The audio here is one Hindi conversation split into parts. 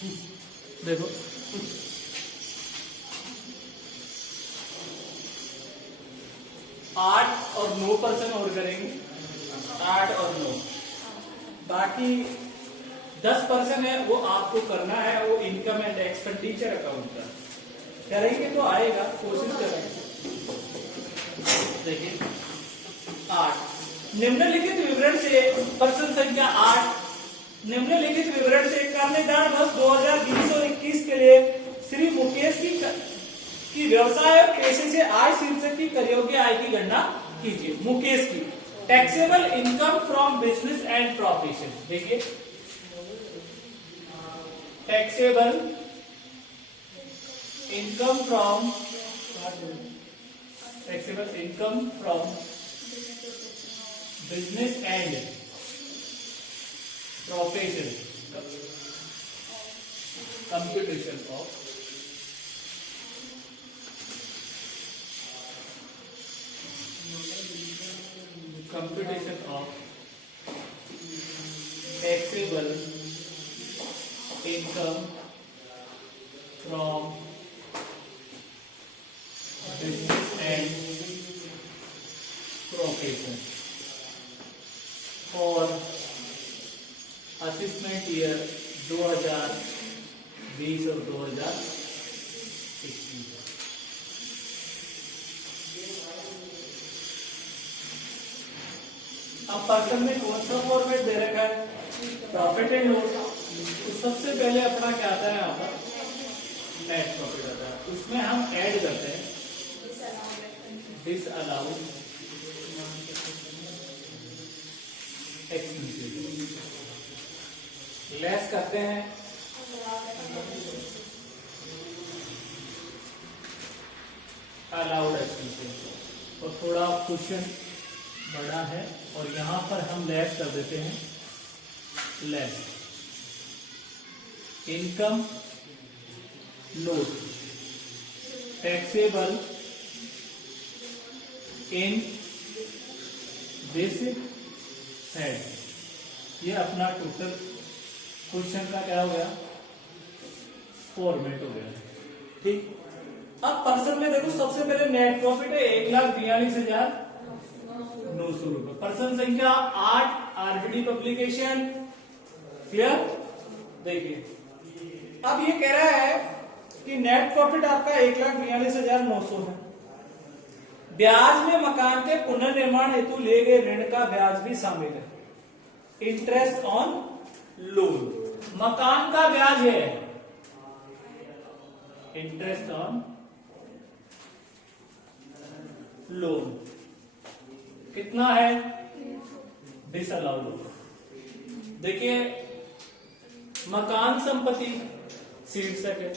देखो 8 और 9% और करेंगे, 8 और 9, बाकी 10% है वो आपको करना है, वो इनकम एंड एक्सपेंडिचर अकाउंट का करेंगे तो आएगा, कोशिश करेंगे। देखिए 8 निम्नलिखित विवरण से प्रश्न संख्या 8 निम्नलिखित विवरण से कर्णधार वर्ष 2020 और 21 के लिए श्री मुकेश की व्यवसाय और पेशे से आय शीर्षक की कर योग्य आय की गणना कीजिए। मुकेश की taxable income from business and profession, देखिए taxable income from business and profession, computation of taxable income from business and profession for assessment year 2020 और 2021। अब पर्सन में कौन सा फॉर्मेट दे रखा है, प्रॉफिट एंड लॉस। तो सबसे पहले अपना क्या आता है, यहाँ पर नेट प्रॉफिट आता है, उसमें हम ऐड करते हैं डिसअलाउड एक्सपेंसेस, लेस करते हैं अलाउड एक्सपेंसेस। और थोड़ा क्वेश्चन बड़ा है और यहां पर हम लेस कर देते हैं less income note taxable in this head. ये अपना टोटल क्वेश्चन का क्या हो गया, फॉर्मेट हो गया। ठीक, अब पर्सन में देखो सबसे पहले नेट प्रॉफिट है 1,42,900 रुपए। पर्सन संख्या 8 आरबीडी पब्लिकेशन, क्लियर। देखिए अब ये कह रहा है कि नेट प्रॉफिट आपका 1,42,900 है। ब्याज में मकान के पुनर्निर्माण हेतु ले गए ऋण का ब्याज भी शामिल है, इंटरेस्ट ऑन लोन। मकान का ब्याज है इंटरेस्ट ऑन लोन, कितना है, डिसअलाउड। देखिए मकान संपत्ति शीर्षक है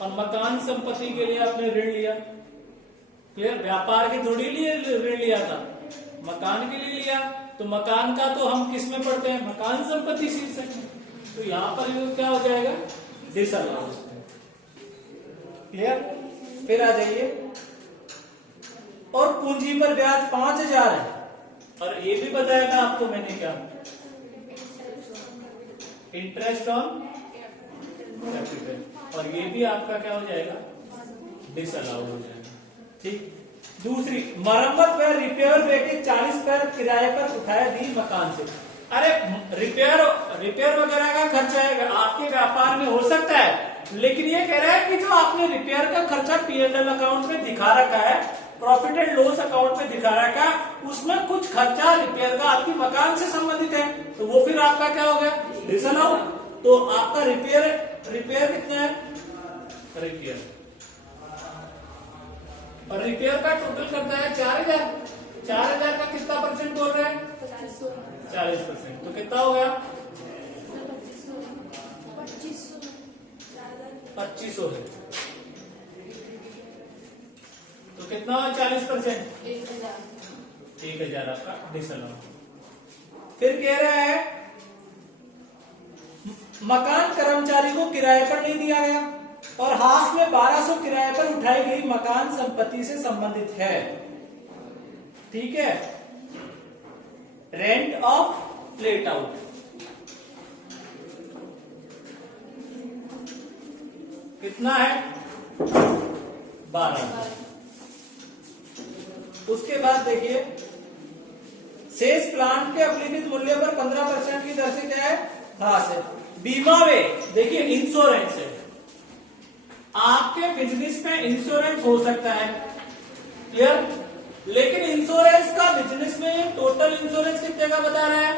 और मकान संपत्ति के लिए आपने ऋण लिया, क्लियर। व्यापार के थोड़ी लिए ऋण लिया था, मकान के लिए लिया, तो मकान का तो हम किस में पढ़ते हैं, मकान संपत्ति शीर्षक में। तो यहां पर क्या हो जाएगा, डिसअलाउड, क्लियर। फिर आ जाइए, और पूंजी पर ब्याज 5,000 है, और ये भी बताया था आपको मैंने क्या, इंटरेस्ट ऑन कैपिटल, और ये भी आपका क्या हो जाएगा, डिसअलाउड हो जाएगा। ठीक, दूसरी मरम्मत व रिपेयर वे के 40 पैर किराए पर उठाए दी मकान से। अरे रिपेयर वगैरह का खर्चा है आपके व्यापार में हो सकता है, लेकिन ये कह रहा है कि जो आपने रिपेयर का खर्चा P&L अकाउंट में दिखा रखा है, प्रॉफिट एंड लॉस अकाउंट में दिखा रखा है, उसमें कुछ खर्चा रिपेयर का आपकी मकान से संबंधित है, तो वो फिर आपका क्या हो गया, डिसअलाउड। तो आपका रिपेयर कितना है, रिपेयर, और रिपेयर का टोटल करता है 4,000। 4,000 का कितना परसेंट बोल रहे हैं, 40%। तो कितना हो गया, 2500 है, तो कितना हुआ 40%, 1,000 आपका डिसअलाउड। फिर कह रहा है मकान कर्मचारी को किराए पर नहीं दिया गया और हाथ में 1,200 किराए पर उठाई गई मकान संपत्ति से संबंधित है, ठीक है। रेंट ऑफ लेट आउट, कितना है 12। उसके बाद देखिए शेष प्लांट के अभिलिखित मूल्य पर 15% की दर से क्या है ह्रास है। बीमा में देखिए इंश्योरेंस है, आपके बिजनेस में इंश्योरेंस हो सकता है, क्लियर। लेकिन इंश्योरेंस का बिजनेस में टोटल इंश्योरेंस कितने का बता रहा है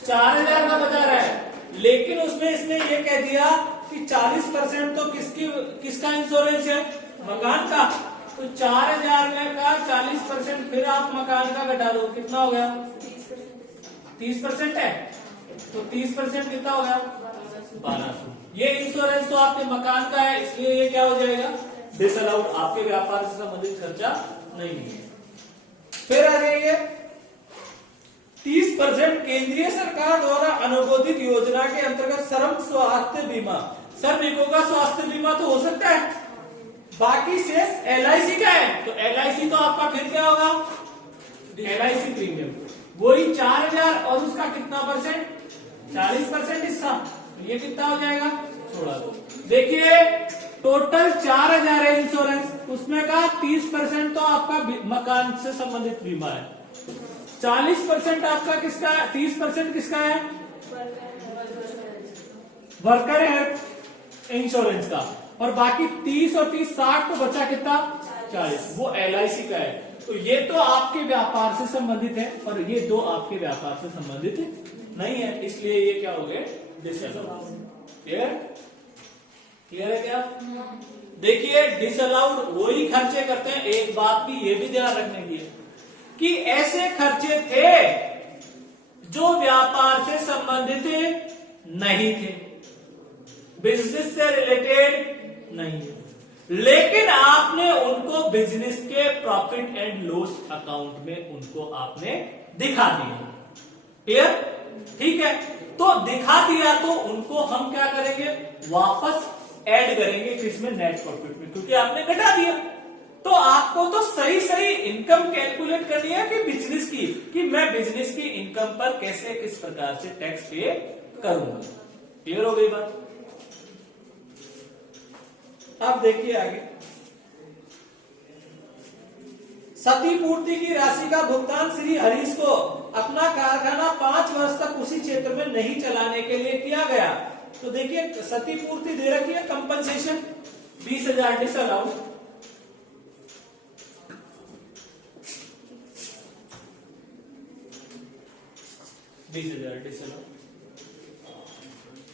4000 का बता रहा है, लेकिन उसमें इसने ये कह दिया कि 40% तो किसका इंश्योरेंस है मकान का, तो 4000 में का 40% फिर आप मकान का घटा दो, कितना हो गया 30% है, तो 30% कितना हो गया 1200। ये इंश्योरेंस तो आपके मकान का है, इसलिए ये क्या हो जाएगा डिसअलाउड, आपके व्यापार से संबंधित खर्चा नहीं है। फिर आ जाइए 30% केंद्रीय सरकार द्वारा अनुमोदित योजना के अंतर्गत श्रम स्वास्थ्य बीमा। श्रमिकों का स्वास्थ्य बीमा तो हो सकता है, बाकी शेष LIC का है, तो LIC तो आपका फिर क्या होगा LIC प्रीमियम, वही 4000 और उसका कितना परसेंट 40% हिस्सा, ये कितना हो जाएगा 1600। देखिए टोटल 4000 है इंश्योरेंस, उसमें का 30% तो आपका मकान से संबंधित बीमा है, 40% आपका किसका 30% किसका है वर्कर हेल्थ इंश्योरेंस का, और बाकी 30 और 30 60 तो बचा कितना 40, वो LIC का है। तो ये तो आपके व्यापार से संबंधित है और ये दो आपके व्यापार से संबंधित नहीं है, इसलिए ये क्या हो गए डिसअलाउड। क्लियर है क्या। देखिए डिसअलाउड वही खर्चे करते हैं, एक बात की ये भी ध्यान रखने की है कि ऐसे खर्चे थे जो व्यापार से संबंधित नहीं थे, बिजनेस से रिलेटेड नहीं है, लेकिन आपने उनको बिजनेस के प्रॉफिट एंड लॉस अकाउंट में उनको आपने दिखा दिया। क्लियर, ठीक है। तो दिखा दिया तो उनको हम क्या करेंगे वापस ऐड करेंगे किसमें नेट प्रॉफिट में, क्योंकि आपने घटा दिया। तो आपको तो सही सही इनकम कैलकुलेट करनी है कि बिजनेस की, कि मैं बिजनेस की इनकम पर कैसे किस प्रकार से टैक्स पे करूंगा। क्लियर हो गई बात। अब देखिए आगे क्षतिपूर्ति की राशि का भुगतान श्री हरीश को अपना कारखाना 5 वर्ष तक उसी क्षेत्र में नहीं चलाने के लिए किया गया। तो देखिए क्षतिपूर्ति दे रखी है कंपनसेशन 20,000 डिसअलाउड,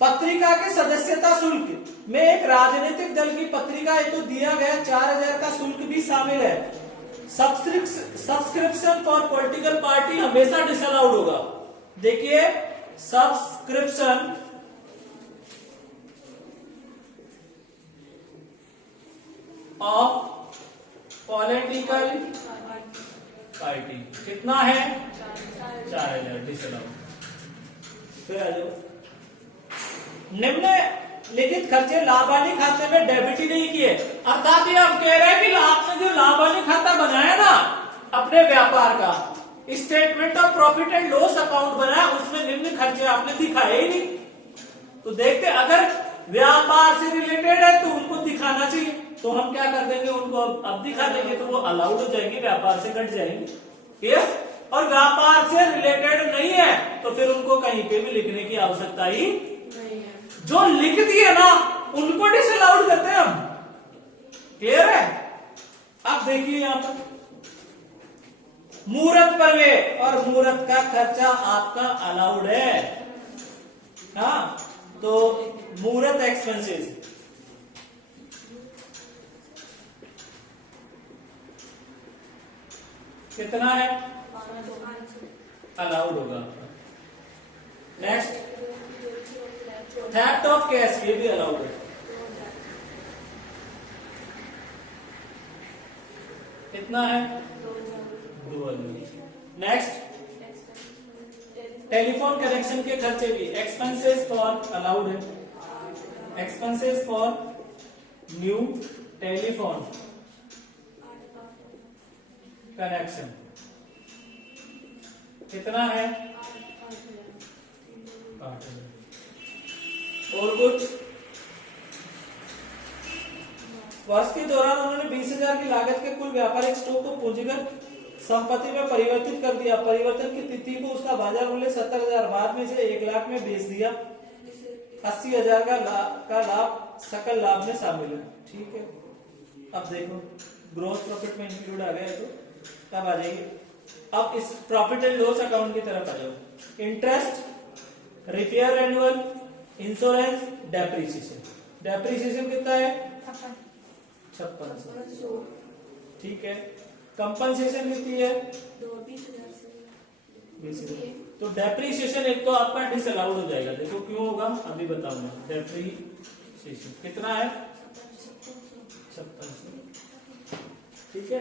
पत्रिका के सदस्यता शुल्क में एक राजनीतिक दल की पत्रिका है तो दिया गया 4000 का शुल्क भी शामिल है। सब्सक्रिप्शन फॉर पॉलिटिकल पार्टी हमेशा डिसअलाउड होगा। देखिए सब्सक्रिप्शन ऑफ पॉलिटिकल पार्टी कितना है 4000 डिसअलाउड। फिर आ जाओ निम्नलिखित खर्चे लाभानी खाते में डेबिट ही नहीं किए, अर्थात ये आप कह रहे हैं कि आपने जो लाभानी खाता बनाया ना अपने व्यापार का, statement of profit and loss account बनाया, उसमें निम्न खर्चे आपने दिखाए ही नहीं। तो देखते अगर व्यापार से रिलेटेड है तो उनको दिखाना चाहिए, तो हम क्या कर देंगे उनको अब दिखा देंगे, तो वो अलाउड हो जाएंगे, व्यापार से कट जाएंगे। ठीक, और व्यापार से रिलेटेड नहीं है तो फिर उनको कहीं पे भी लिखने की आवश्यकता ही नहीं है। जो लिख दिए ना उनको डिसअलाउड करते हैं हम। क्लियर है। अब देखिए यहां पर मुहूर्त प्रवेश और मुहूर्त का खर्चा आपका अलाउड है। हाँ, तो मुहूर्त एक्सपेंसेस कितना है अलाउड होगा। नेक्स्ट थेफ्ट ऑफ कैश, ये भी अलाउड है। कितना है 2000। नेक्स्ट टेलीफोन कनेक्शन के खर्चे भी एक्सपेंसेस फॉर अलाउड है। Expenses for new telephone connection कितना है 8000। और कुछ वर्ष के दौरान उन्होंने 20,000 की लागत के कुल व्यापारिक स्टॉक को पूंजीगत संपत्ति में परिवर्तित कर दिया। परिवर्तन की तिथि को उसका बाजार मूल्य 70,000, बाद में इसे 1 लाख में बेच दिया। 80,000 का लाभ सकल लाभ में शामिल है। ठीक है, अब देखो ग्रॉस प्रॉफिट में इंक्लूड आ गया, तो तब आ जाइए। अब इस प्रॉफिट एंड लॉस अकाउंट की तरफ आ जाओ। Interest, repair annual, insurance, depreciation. Depreciation कितना है? 5600। ठीक है, कंपनसेशन कितनी है? 20,000। तो डेप्रिसिएशन एक तो आपका डिसअलाउड हो जाएगा। देखो क्यों होगा, अभी बताऊंगा। डेप्रिसिएशन कितना है? 5600। ठीक है,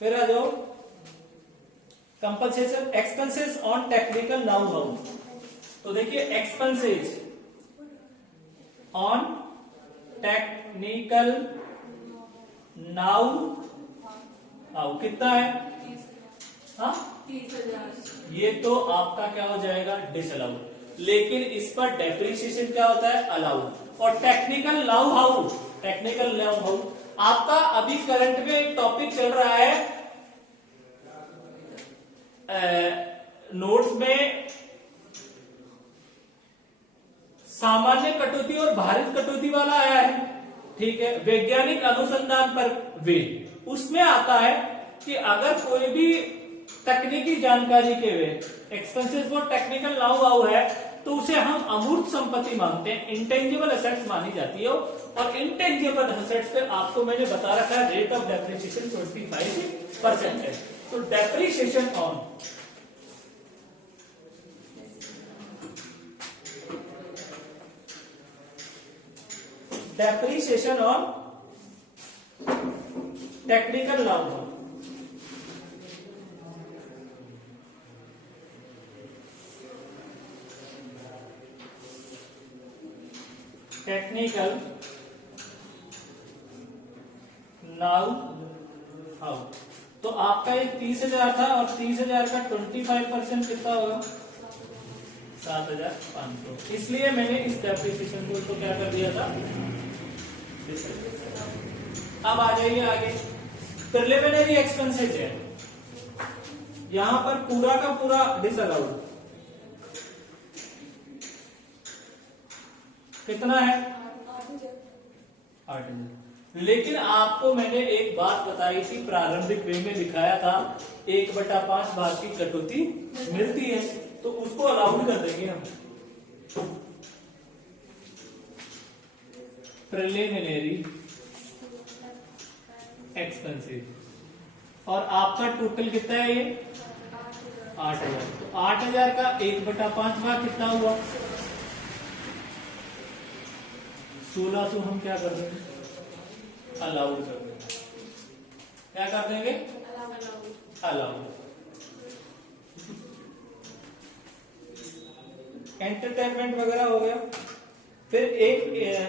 फिर आ जाओ compensation. Expenses on technical know how. तो देखिए expenses on technical know how कितना है? हाँ, 30,000। ये तो आपका क्या हो जाएगा? डिसअलाउड। लेकिन इस पर डेप्रिसिएशन क्या होता है? अलाउड। और technical know how, technical know how आपका अभी करंट में एक टॉपिक चल रहा है, नोट्स में सामान्य कटौती और भारित कटौती वाला आया है। ठीक है, वैज्ञानिक अनुसंधान पर वे, उसमें आता है कि अगर कोई भी तकनीकी जानकारी के वे expenses for technical know how है तो उसे हम अमूर्त संपत्ति मानते हैं, इंटेंजिबल एसेट्स मानी जाती है। और इंटेंजिबल एसेट्स पे आपको मैंने बता रखा है रेट ऑफ डेप्रिसिएशन 25% है। तो depreciation on technical know how, technical know how. तो आपका ये 30,000 था और 30,000 का 25% कितना होगा? 7,500। इसलिए मैंने इस डेप्रिसिएशन को तो क्या कर दिया था? अब आ जाइए आगे। प्रिलिमिनरी एक्सपेंसेस है, यहां पर पूरा का पूरा डिसअलाउड कितना है? 8,000। लेकिन आपको मैंने एक बात बताई थी, प्रारंभिक वे में दिखाया था 1/5 भाग की कटौती मिलती है, तो उसको अलाउड कर देंगे हम। प्रिलिमिनरी एक्सपेंसेस, और आपका टोटल कितना है? ये 8,000। तो 8,000 का 1/5 भाग कितना हुआ? 1,600 हम क्या कर देंगे? अलाउड कर देंगे। क्या कर देंगे? अलाउड। एंटरटेनमेंट वगैरह हो गया। फिर एक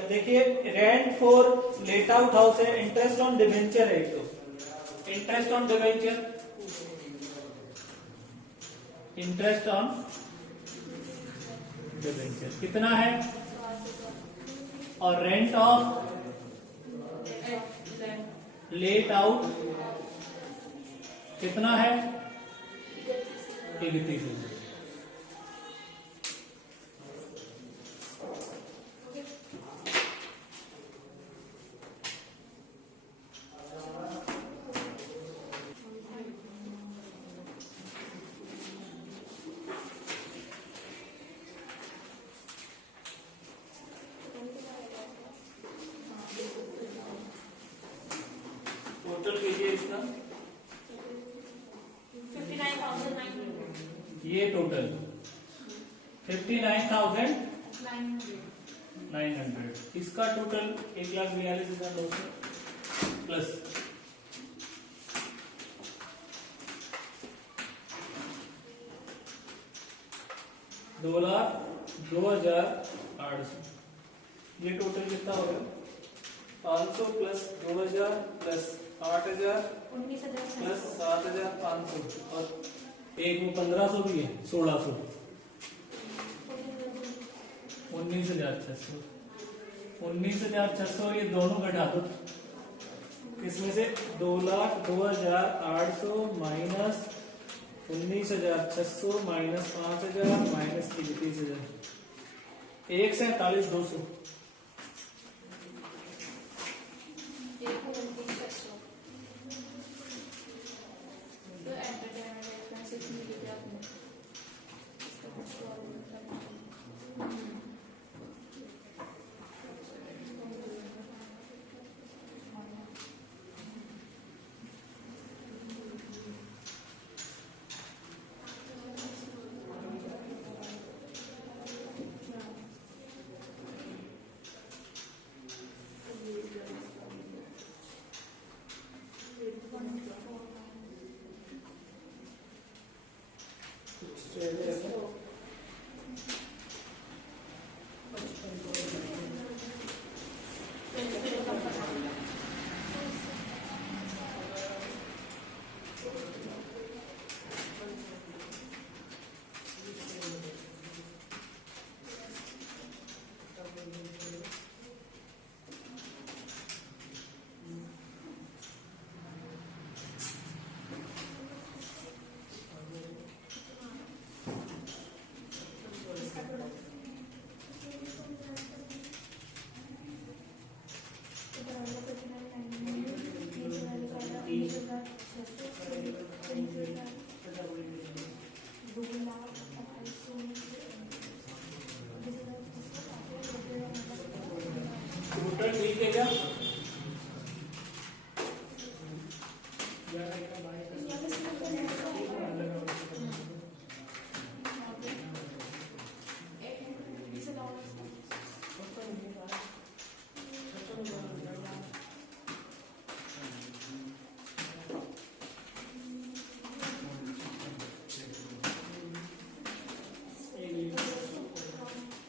देखिए rent for let out house है, इंटरेस्ट ऑन डिवेंचर है। तो interest on debenture, interest on debenture कितना है? और रेंट ऑफ लेट आउट कितना है? 31,000। टोटल कीजिए इसका। 59,900। ये टोटल 59,900। इसका टोटल 1,42,900 प्लस 2,02,800। ये टोटल कितना हो गया? 500 प्लस 2,000 प्लस 8,000 प्लस 7,500 और एक में 1,500 भी है, 1,600, 19,600। 19,600 ये दोनों घटा दो इसमें से 2,02,800 माइनस 19,600 माइनस 5,000 माइनस 31,000, 1,47,200। टोटल ठीक है क्या?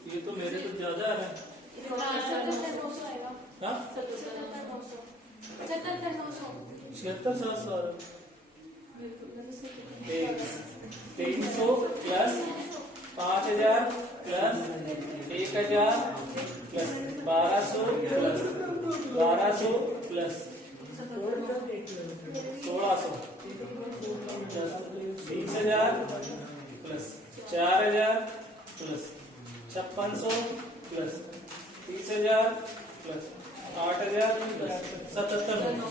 ये तो मेरे तो ज्यादा है। 76,700 300 plus 5,000 plus 1,000 plus 1,200 plus 1,200 plus 1,600 plus 20,000 plus 4,000 plus 5,600 plus 30,000 plus 8,000 plus 77,000।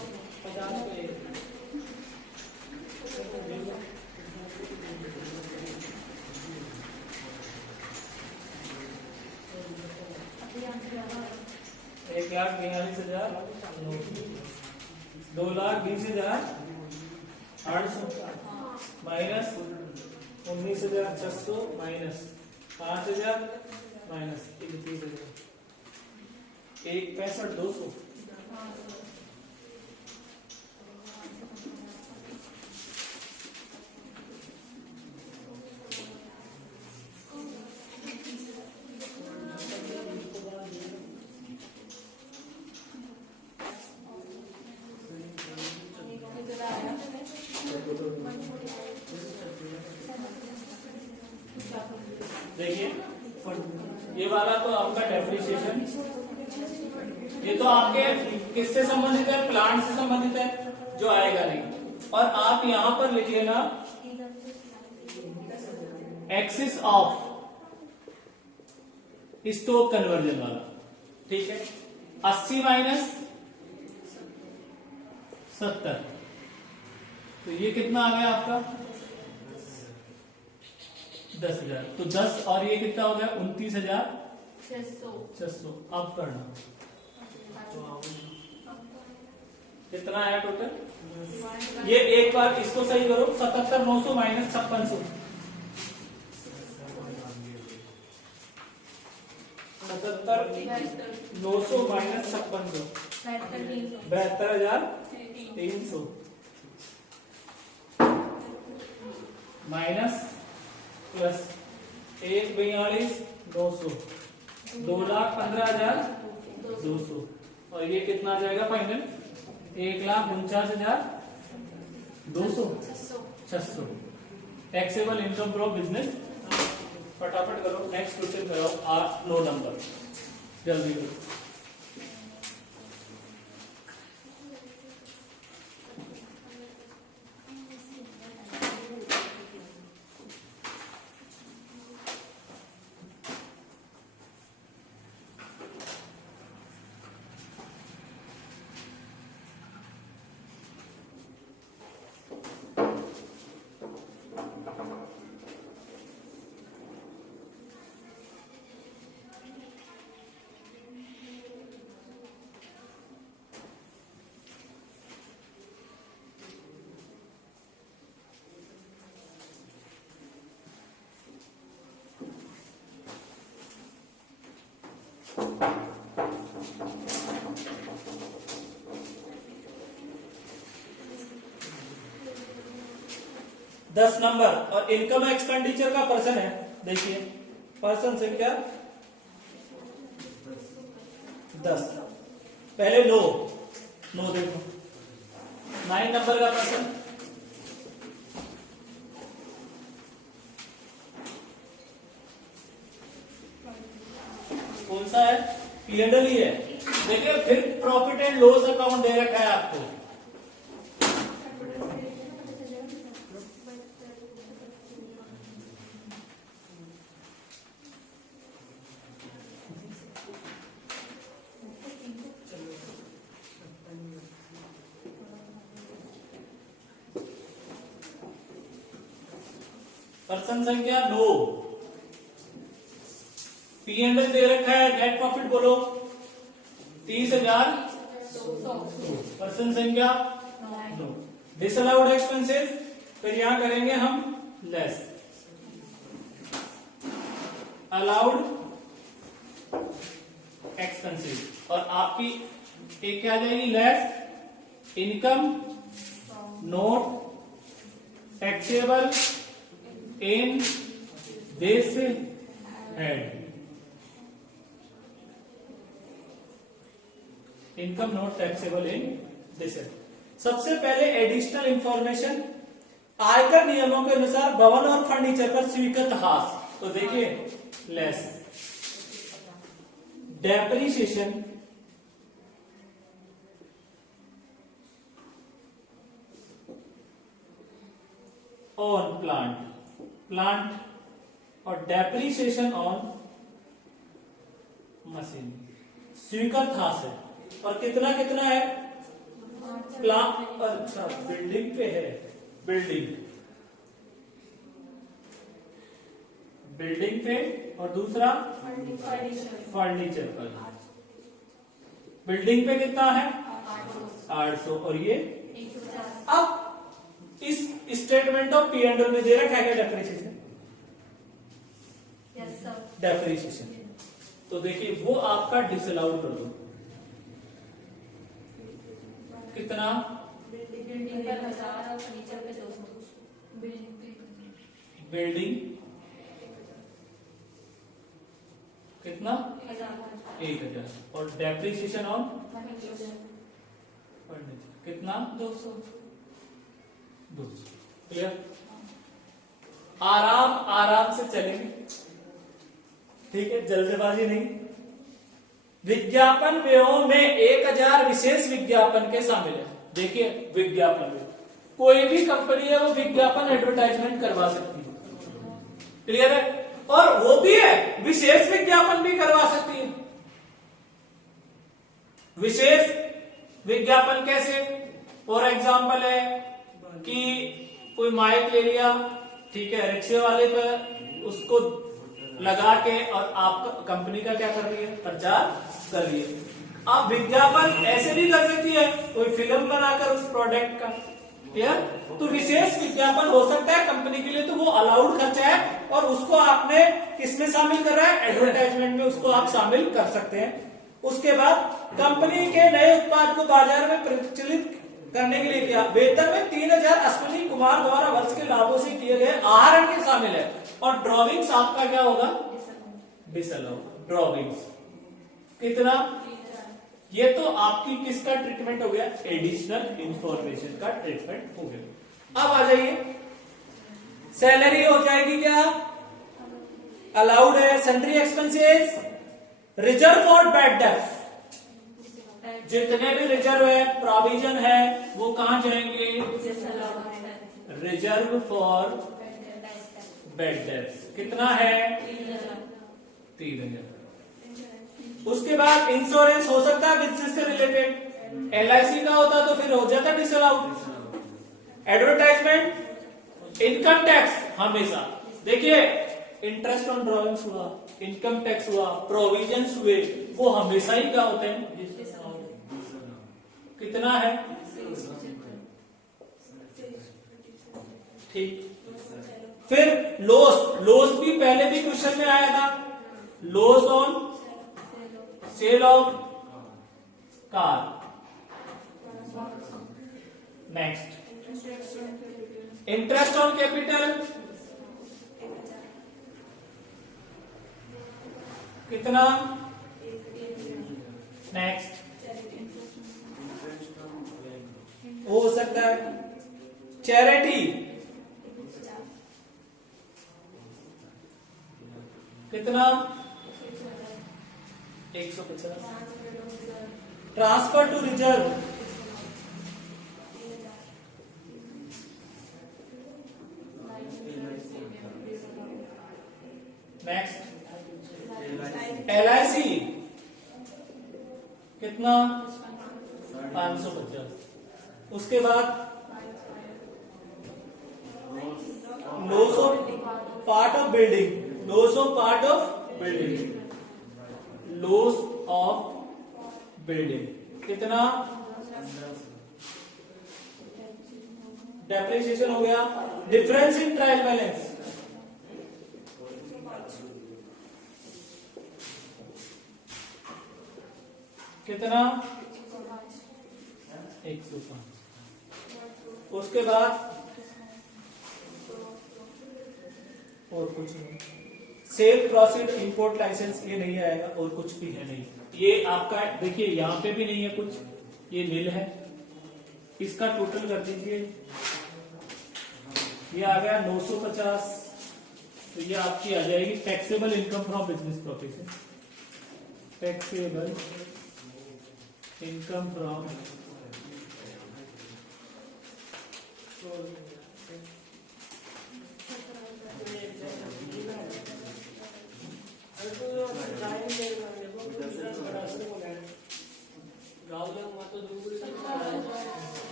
एक 1,42,000 2,20,800 माइनस 19,600 माइनस 5,000 माइनस 31,000, 1,65,200। देखिए ये वाला तो आपका डेप्रिसिएशन, ये तो आपके किससे संबंधित है? प्लांट से संबंधित है, जो आएगा नहीं। और आप यहां पर लिखिए ना एक्सिस ऑफ स्टॉक कन्वर्जन वाला, ठीक है। 80 माइनस 70, तो ये कितना आ गया आपका? 10,000। तो 10 और ये कितना हो गया? 29,600। अब करना कितना आया टोटल? ये एक बार इसको सही करो। 77,900 माइनस 5600, 77,900 माइनस 5600, 72,300 माइनस प्लस 1,42,900, 2,15,200। और ये कितना आ जाएगा final? 1,49,200, 600। Taxable income from business. फटाफट करो, नेक्स्ट क्वेश्चन करो। 9 नंबर जल्दी करो। दस नंबर और इनकम एक्सपेंडिचर का पर्सन है, देखिए पर्सन संख्या 10। पहले नो देखो 9 नंबर का पर्सन कौन सा है? P&L ही है। देखिए फिर प्रॉफिट एंड लॉस अकाउंट दे रखा है आपको। पर्सन संख्या 9, P&L दे रखा है, नेट प्रॉफिट बोलो 30,000। पर्सन संख्या 9। डिसअलाउड एक्सपेंसेस, फिर यहां करेंगे हम लेस अलाउड एक्सपेंसेस, और आपकी एक क्या आ जाएगी? Less income not taxable in this head. Income not taxable in this head. सबसे पहले एडिशनल इंफॉर्मेशन, आयकर नियमों के अनुसार भवन और फर्नीचर पर स्वीकृत हास, तो देखिए लेस डेप्रिसिएशन ऑन प्लांट और डेप्रिसिएशन ऑन मशीन स्वीकृत हास है। और कितना कितना है? प्लांट, अच्छा बिल्डिंग पे है, बिल्डिंग पे, और दूसरा फर्नीचर पर। बिल्डिंग पे कितना है? 800, और ये अब इस स्टेटमेंट ऑफ P&L में दे रखा है क्या डेप्रिसिएशन? डेप्रिसिएशन, तो देखिए वो आपका डिसअलाउड कर दो। कितना? बिल्डिंग कितना? 1000, और डेप्रिसिएशन ऑन कितना? 200। क्लियर? आराम से चलेंगे, ठीक है, जल्दबाजी नहीं। विज्ञापन व्ययों में 1000 विशेष विज्ञापन के शामिल है। देखिए विज्ञापन व्यय, कोई भी कंपनी है वो विज्ञापन एडवर्टाइजमेंट करवा सकती है, क्लियर है? और वो भी है विशेष विज्ञापन भी करवा सकती है। विशेष विज्ञापन कैसे? फॉर एग्जाम्पल है कि कोई माइक ले लिया, ठीक है, रिक्शे वाले पर उसको लगा के और आपका कंपनी का क्या कर रही है? प्रचार कर रही है। आप विज्ञापन ऐसे भी कर सकती है, कोई फिल्म बनाकर उस प्रोडक्ट का, क्लियर? तो विशेष विज्ञापन हो सकता है कंपनी के लिए, तो वो अलाउड खर्चा है, और उसको आपने किसमें शामिल कर रहा है? एडवर्टाइजमेंट में उसको आप शामिल कर सकते हैं। उसके बाद कंपनी के नए उत्पाद को बाजार में प्रचलित करने के लिए क्या? वेतन में 3000 अश्विनी कुमार द्वारा वर्ष के लाभों से किए गए आहरण के शामिल है। और ड्रॉविंग्स आपका क्या होगा? Disallowed drawings. कितना? ये तो आपकी किसका ट्रीटमेंट हो गया? एडिशनल इंफॉर्मेशन का ट्रीटमेंट हो गया। अब आ जाइए, सैलरी हो जाएगी क्या? अलाउड है। Salary expenses, reserve for bad डेब्ट, जितने भी रिजर्व है, प्रोविजन है, वो कहां जाएंगे? रिजर्व फॉर बैड डेब्ट। कितना है? 3000। उसके बाद इंश्योरेंस हो सकता है बिजनेस से रिलेटेड, LIC का होता तो फिर हो जाता डिसअलाउड। एडवर्टाइजमेंट, इनकम टैक्स हमेशा, देखिए इंटरेस्ट ऑन ड्रॉइंग्स हुआ, इनकम टैक्स हुआ, प्रोविजंस हुए, वो हमेशा ही क्या होते हैं? कितना है? ठीक। फिर लॉस भी पहले भी क्वेश्चन में आया था, loss on sale of car. Next, interest on capital कितना? नेक्स्ट, हो सकता है चैरिटी कितना? 150। Transfer to reserve next, LIC कितना? 550। उसके बाद loss of part of building, loss of part of building, loss of building कितना? डेप्रिसिएशन हो गया। डिफरेंस इन ट्रायल बैलेंस कितना? 105। उसके बाद और कुछ नहीं, सेल प्रोसीड इंपोर्ट लाइसेंस ये नहीं आएगा और कुछ भी है नहीं। ये आपका देखिए यहां पे भी नहीं है कुछ, ये नील है। इसका टोटल कर दीजिए, ये आ गया 950। तो ये आपकी आ जाएगी taxable income from business profit, taxable income from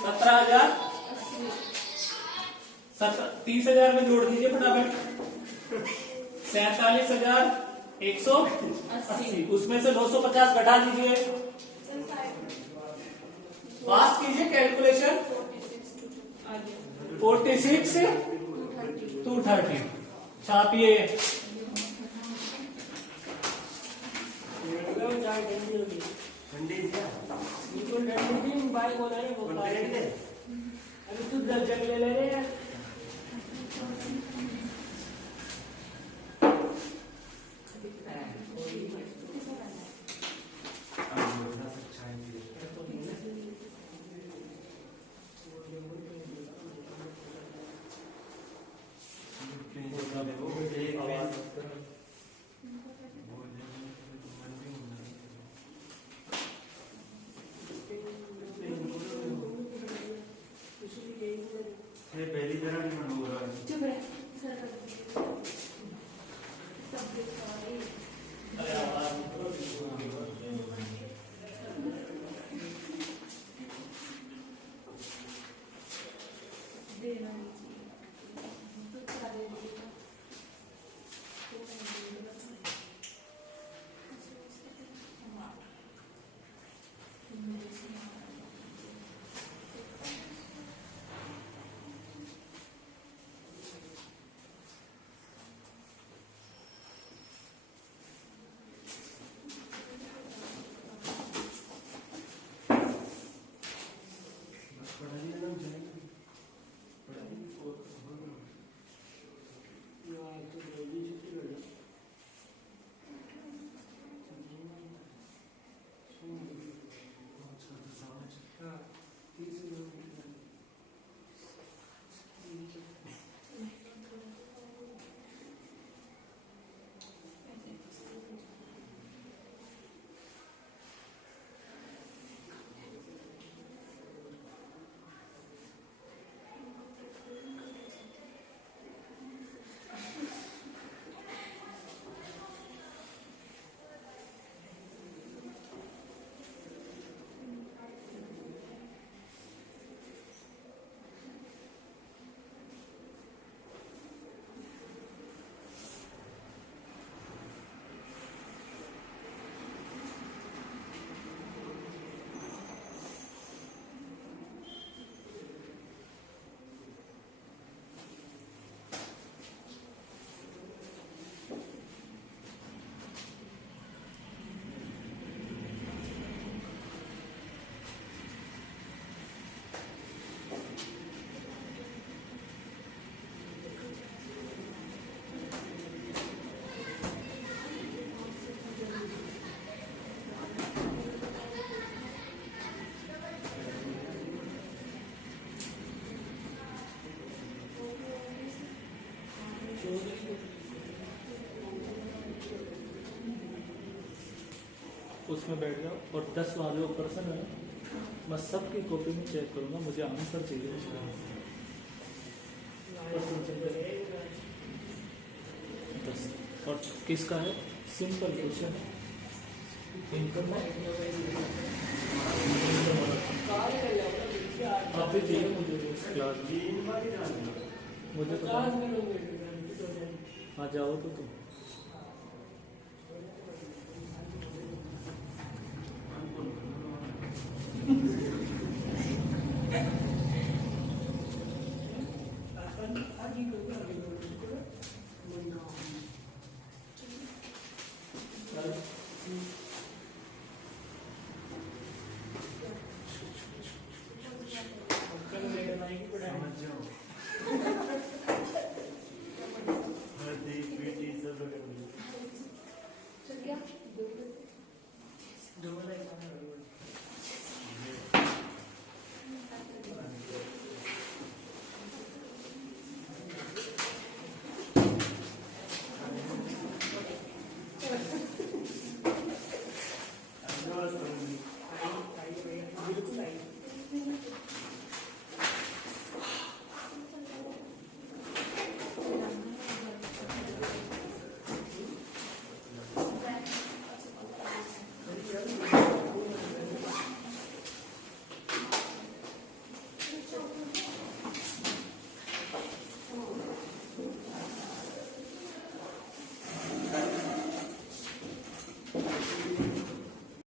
सत्रह हजार 30,000 में जोड़ दीजिए फटाफट। 47,180। उसमें से 250 घटा दीजिए। फास्ट कीजिए कैलकुलेशन। 46 से 230 छापिए। अभी तू 10 जग ले रहे हैं। पहली तरह नहीं हो रहा है। चुप रहे। उसमें बैठ जाओ और 10 वाले प्रश्न है मैं सबकी कॉपी में चेक करूंगा, मुझे आंसर चाहिए उसका। प्रश्न संख्या 10 और किसका है? सिंपल क्वेश्चन है। इनकम आप भी चाहिए मुझे क्लास में, मुझे तो हाँ जाओ तो तुम। बिल्कुल आई।